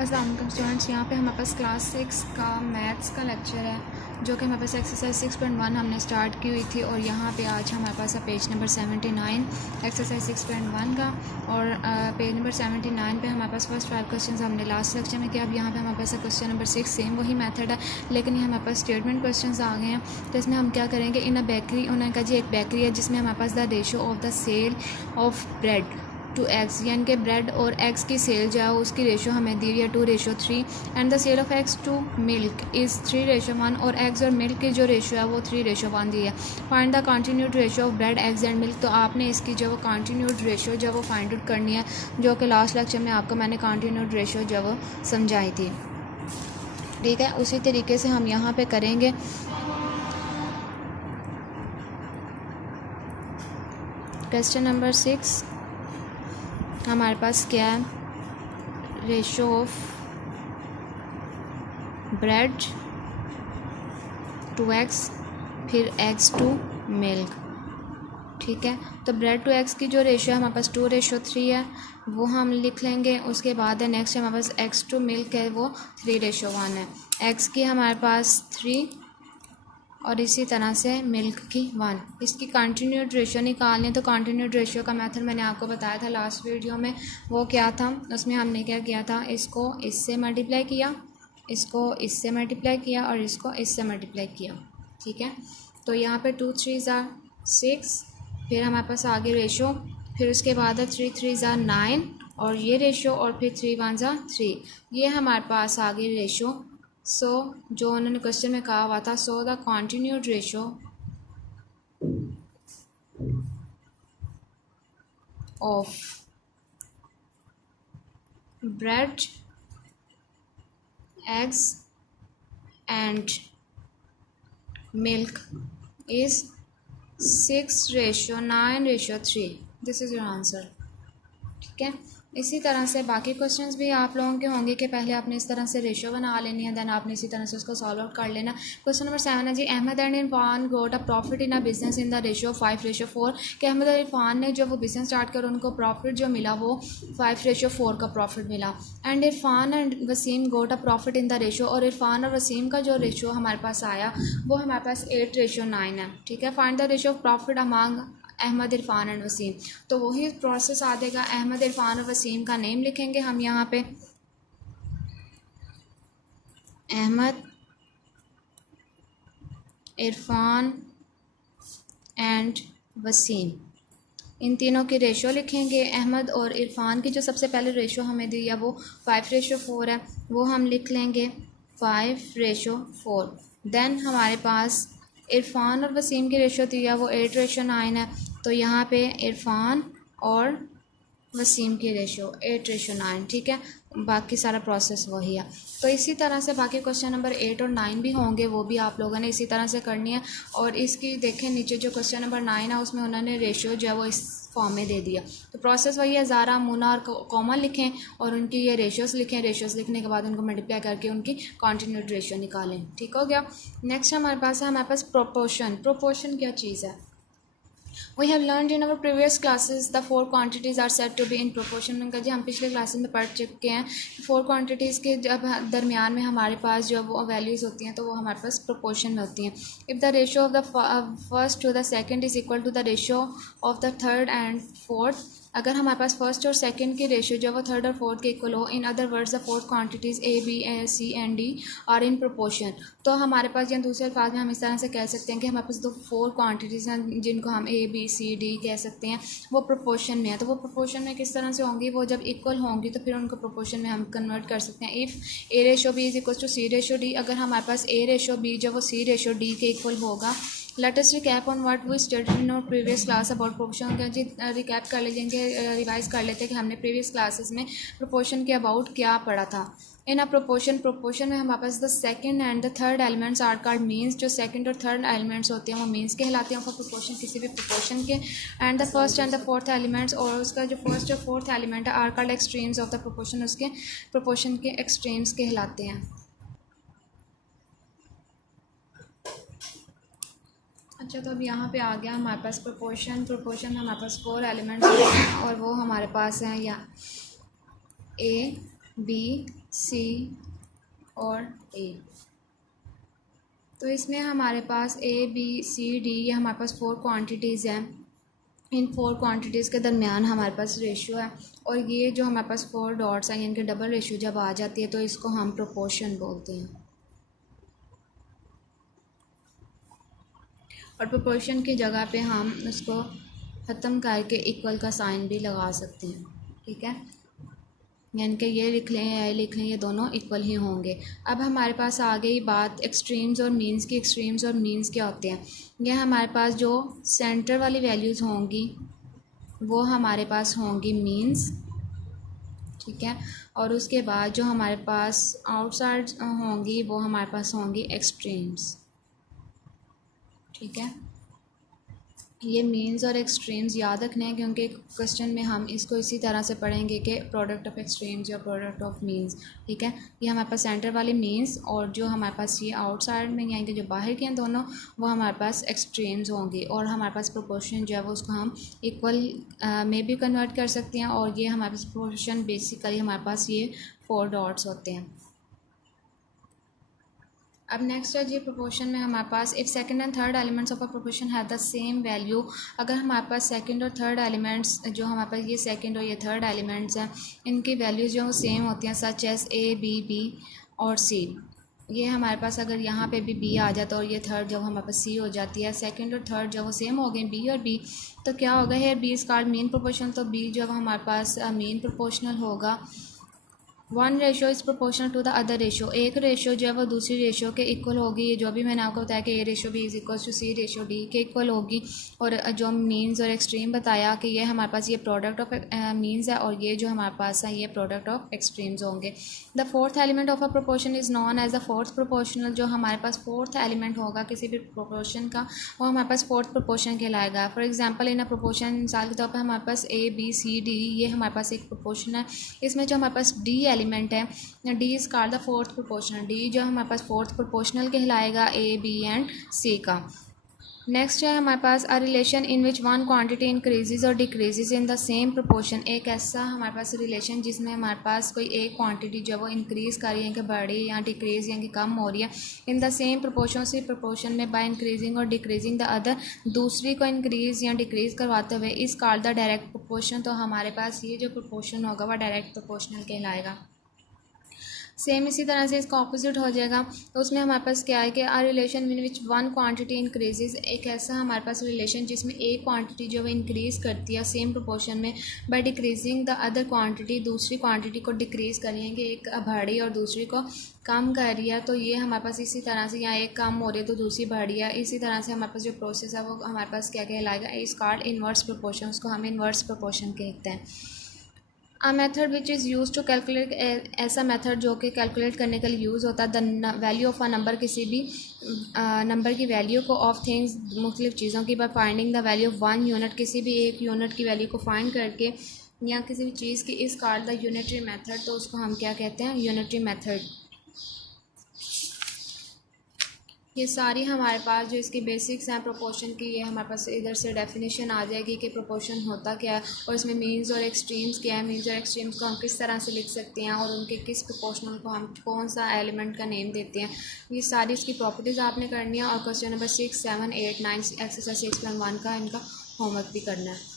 अस्सलाम वालेकुम स्टूडेंट्स, यहाँ पे हमारे पास क्लास 6 का मैथ्स का लेक्चर है जो कि हमारे पास एक्सरसाइज 6.1 हमने स्टार्ट की हुई थी। और यहाँ पे आज हमारे पास है पेज नंबर 79 एक्सरसाइज 6.1 का। और पेज नंबर 79 पे हमारे पास फर्स्ट 5 क्वेश्चन हमने लास्ट लेक्चर में किया। अब यहाँ पे हमारे पास है क्वेश्चन नंबर 6, सेम वही मेथड है लेकिन ये हमारे पास स्टेटमेंट क्वेश्चन आ गए हैं। तो इसमें हम क्या करेंगे, इन अ बेकरी, उन्होंने कहा जी एक बेकरी है जिसमें हमारे पास the ratio of the sale of bread to eggs, यानी कि ब्रेड और एग्स की सेल जो है उसकी रेशो हमें दी है 2:3 and the sale of eggs to milk is 3:1 और एग्स और मिल्क की जो रेशो है वो 3:1 दी है। Find the continued ratio of bread eggs and milk. तो आपने इसकी जो वो कंटिन्यूड रेशो जो वो फाइंड आउट करनी है, जो कि लास्ट लेक्चर में आपको मैंने कंटिन्यूड रेशो जो वो समझाई थी। ठीक है, उसी तरीके से हम यहाँ पे करेंगे। क्वेश्चन नंबर 6 हमारे पास क्या है, ratio of bread to eggs, फिर एग्स टू मिल्क। ठीक है, तो ब्रेड टू एग्स की जो रेशो है हमारे पास 2:3 है, वो हम लिख लेंगे। उसके बाद है नेक्स्ट हमारे पास एग्स टू मिल्क है, वो 3:1 है। एग्स की हमारे पास 3 और इसी तरह से मिल्क की 1। इसकी कंटिन्यूड रेशो निकालनी है। तो कंटिन्यूड रेशो का मेथड मैंने आपको बताया था लास्ट वीडियो में, वो क्या था, उसमें हमने क्या किया था, इसको इससे मल्टीप्लाई किया, इसको इससे मल्टीप्लाई किया और इसको इससे मल्टीप्लाई किया। ठीक है, तो यहाँ पे 2 3 6, फिर हमारे पास आगे रेशो, फिर उसके बाद है 3 3 9 और ये रेशो, और फिर 3 1 3, ये हमारे पास आगे रेशो। सो जो उन्होंने क्वेश्चन में कहा हुआ था, so the continued ratio of bread eggs and milk is 6:9:3। This is your answer. ठीक है, इसी तरह से बाकी क्वेश्चंस भी आप लोगों के होंगे कि पहले आपने इस तरह से रेशो बना लेनी है, देन आपने इसी तरह से उसको सॉल्व आउट कर लेना। क्वेश्चन नंबर 7 है जी, Ahmed and Irfan got a profit in a business in the ratio 5:4। कि अहमद और इरफान ने जो वो बिजनेस स्टार्ट कर उनको प्रॉफिट जो मिला वो 5:4 का प्रॉफिट मिला। And Irfan and Wasim got a profit in the ratio, और इरफान और वसीम का जो रेशो हमारे पास आया वो हमारे पास 8:9 है। ठीक है, find the ratio of profit among Ahmad Irfan and Wasim. तो वही प्रोसेस आ जाएगा, अहमद इरफान और वसीम का नेम लिखेंगे हम यहाँ पे, अहमद इरफान एंड वसीम, इन तीनों की रेशो लिखेंगे। अहमद और इरफान की जो सबसे पहले रेशो हमें दी है वो 5:4 है, वो हम लिख लेंगे 5:4। देन हमारे पास इरफान और वसीम की रेशो दी है वो 8:9 है, तो यहाँ पे इरफान और वसीम की रेशो 8:9। ठीक है, बाकी सारा प्रोसेस वही है। तो इसी तरह से बाकी क्वेश्चन नंबर 8 और 9 भी होंगे, वो भी आप लोगों ने इसी तरह से करनी है। और इसकी देखें नीचे जो क्वेश्चन नंबर 9 है उसमें उन्होंने रेशो जो है वो इस फॉर्म में दे दिया। तो प्रोसेस वही है, ज़ारा, मुना और कॉमन लिखें और उनकी ये रेशोज़ लिखें। रेशोज़ लिखने के बाद उनको मल्टीप्लाई करके उनकी कॉन्टिन्यूड रेशो निकालें। ठीक हो गया। नेक्स्ट हमारे पास है, हमारे पास प्रोपोर्शन। प्रोपोर्शन क्या चीज़ है? We have learned in our previous classes the 4 quantities are said to be in proportion। उनका जी हम पिछले क्लासेस में पढ़ चुके हैं 4 क्वांटिटीज़ के जब दरमियान में हमारे पास जो वो वैल्यूज़ होती हैं तो वो हमारे पास प्रोपोर्शन में होती हैं। If the ratio of the first to the second is equal to the ratio of the third and fourth, अगर हमारे पास फर्स्ट और सेकंड की रेशो जो वो थर्ड और फोर्थ के इक्वल हो, in other words the fourth quantities A B C and D are in proportion. तो हमारे पास या दूसरे अल्फाज में हम इस तरह से कह सकते हैं कि हमारे पास 4 क्वांटिटीज़ हैं जिनको हम ए बी सी डी कह सकते हैं, वो प्रोपोर्शन में है। तो वो प्रोपोर्शन में किस तरह से होंगी, वो जब इक्वल होंगी तो फिर उनको प्रोपोर्शन में हम कन्वर्ट कर सकते हैं। If A:B is equal to C:D, अगर हमारे पास A:B जो वो C:D के इक्वल होगा। Let us recap on what we studied in our previous class about proportion. का जी रिकैप कर लीजिए, रिवाइज कर लेते हैं कि हमने प्रीवियस क्लासेस में प्रोपोर्शन के अबाउट क्या पढ़ा था। इन अ प्रोपोर्शन में हमारे पास the second and the third elements are called means. जो सेकंड और थर्ड एलिमेंट्स होते हैं वो मीन्स कहलाते हैं फॉर प्रोपोर्शन, किसी भी प्रोपोर्शन के। And the first and the fourth elements, और उसका जो फर्स्ट और फोर्थ एलिमेंट है are called extremes of the proportion, उसके प्रोपोर्शन के एक्सट्रीम्स कहलाते हैं। अच्छा, तो अब यहाँ पे आ गया हमारे पास प्रोपोर्शन में हमारे पास 4 एलिमेंट्स और वो हमारे पास हैं या A B सी और ए। तो इसमें हमारे पास ए बी सी डी ये हमारे पास 4 क्वांटिटीज़ हैं। इन 4 क्वांटिटीज़ के दरमियान हमारे पास रेशियो है, और ये जो हमारे पास 4 डॉट्स हैं यानी कि डबल रेशियो जब आ जाती है तो इसको हम प्रोपोर्शन बोलते हैं। और प्रोपोर्शन की जगह पे हम उसको ख़त्म करके इक्वल का साइन भी लगा सकते हैं, ठीक है, यानी कि ये लिख लें ये दोनों इक्वल ही होंगे। अब हमारे पास आ गई बात एक्सट्रीम्स और मीन्स की। एक्सट्रीम्स और मीन्स क्या होते हैं? ये हमारे पास जो सेंटर वाली वैल्यूज़ होंगी वो हमारे पास होंगी मीन्स, ठीक है, और उसके बाद जो हमारे पास आउटसाइड होंगी वो हमारे पास होंगी एक्सट्रीम्स, ठीक है। ये मीन्स और एक्सट्रीम्स याद रखने हैं क्योंकि क्वेश्चन में हम इसको इसी तरह से पढ़ेंगे कि प्रोडक्ट ऑफ एक्सट्रीम्स या प्रोडक्ट ऑफ मीन्स, ठीक है। ये हमारे पास सेंटर वाले मीन्स और जो हमारे पास ये आउटसाइड में यानी कि जो बाहर के हैं दोनों वो हमारे पास एक्सट्रीम्स होंगी। और हमारे पास प्रोपोर्शन जो है वो उसको हम इक्वल में भी कन्वर्ट कर सकते हैं, और ये हमारे पास प्रोपोर्शन बेसिकली हमारे पास ये 4 डॉट्स होते हैं। अब नेक्स्ट है जी प्रोपोर्शन में हमारे पास if second and third elements of a proportion have the same value. अगर हमारे पास सेकंड और थर्ड एलिमेंट्स जो हमारे पास ये सेकंड और ये थर्ड एलिमेंट्स हैं इनकी वैल्यूज़ जो सेम होती हैं सच एस ए बी और सी। ये हमारे पास अगर यहाँ पे भी बी आ जाता है और ये थर्ड जब हमारे पास सी हो जाती है, सेकंड और थर्ड जब वो सेम हो गए बी और बी, तो क्या होगा है B is called mean proportional. तो बी जब हमारे पास मीन प्रोपोर्शनल होगा, one ratio is proportional to the other ratio. एक रेशो जो है वो दूसरी रेशो के इक्वल होगी। ये जो भी मैंने आपको बताया कि A ratio B is equal to C ratio D के इक्वल होगी। और जो मीन्स और एक्सट्रीम बताया कि ये हमारे पास ये प्रोडक्ट ऑफ मीन्स है और ये जो हमारे पास है ये प्रोडक्ट ऑफ एक्सट्रीम्स होंगे। The fourth element of a proportion is known as the fourth proportional. जो हमारे पास फोर्थ एलिमेंट होगा किसी भी प्रोपोर्शन का वो हमारे पास फोर्थ प्रोपोर्शन कहलाएगा। For example in a proportion मिसाल के तौर पर हमारे पास ए बी सी डी ये हमारे पास एक प्रोपोर्शन है। इसमें जो हमारे पास डी एलिमेंट है D is called the fourth proportional. D जो हमारे पास फोर्थ प्रोपोर्शनल कहलाएगा ए बी एंड सी का। नेक्स्ट है हमारे पास a relation in which one quantity increases और decreases in the same proportion. एक ऐसा हमारे पास रिलेशन जिसमें हमारे पास कोई एक क्वांटिटी जो है वो इंक्रीज़ कर रही है कि बढ़ रही है या डिक्रीज़ या कि कम हो रही है इन द सेम प्रोपोर्शन। उसी प्रोपोर्शन में बाय इंक्रीजिंग और डिक्रीजिंग द अदर, दूसरी को इंक्रीज़ या डिक्रीज़ करवाते हुए इस कॉल्ड द डायरेक्ट प्रोपोर्शन। तो हमारे पास ये जो प्रोपोर्शन होगा वह डायरेक्ट प्रोपोर्शनल कहलाएगा। सेम इसी तरह से इसका ऑपोजिट हो जाएगा। तो उसमें हमारे पास क्या है कि a relation in which one quantity increases. एक ऐसा हमारे पास रिलेशन जिसमें एक क्वांटिटी जो है इंक्रीज़ करती है सेम प्रोपोर्शन में by decreasing the other quantity, दूसरी क्वांटिटी को डिक्रीज़ कर रही है कि एक बढ़ रही है और दूसरी को कम कर रही है। तो ये हमारे पास इसी तरह से यहाँ एक कम हो रही है तो दूसरी बढ़ रही है। इसी तरह से हमारे पास जो प्रोसेस है वो हमारे पास क्या कहलाएगा, इस कॉल्ड इन्वर्स प्रोपोर्शन। उसको हम इन्वर्स प्रोपोर्शन कहते हैं। A method which is use to calculate, ऐसा मेथड जो कि कैलकुलेट करने के लिए यूज़ होता है the value of a number, किसी भी नंबर की वैल्यू को ऑफ थिंग्स मुख्तलिफ चीज़ों की, by finding the value of one unit, किसी भी एक यूनिट की वैल्यू को फाइंड करके या किसी भी चीज़ की इस कॉल्ड द यूनिटरी मेथड। तो उसको हम क्या कहते हैं, यूनिटरी मेथड। ये सारी हमारे पास जो इसकी बेसिक्स हैं प्रोपोर्शन की, ये हमारे पास इधर से डेफिनेशन आ जाएगी कि प्रोपोर्शन होता क्या है और इसमें मीन्स और एक्सट्रीम्स क्या है, मीन्स और एक्सट्रीम्स को हम किस तरह से लिख सकते हैं और उनके किस प्रोपोर्शनल को हम कौन सा एलिमेंट का नेम देते हैं। ये सारी इसकी प्रॉपर्टीज़ आपने करनी है और क्वेश्चन नंबर 6, 7, 8, 9 एक्सरसाइज 6.1 का इनका होमवर्क भी करना है।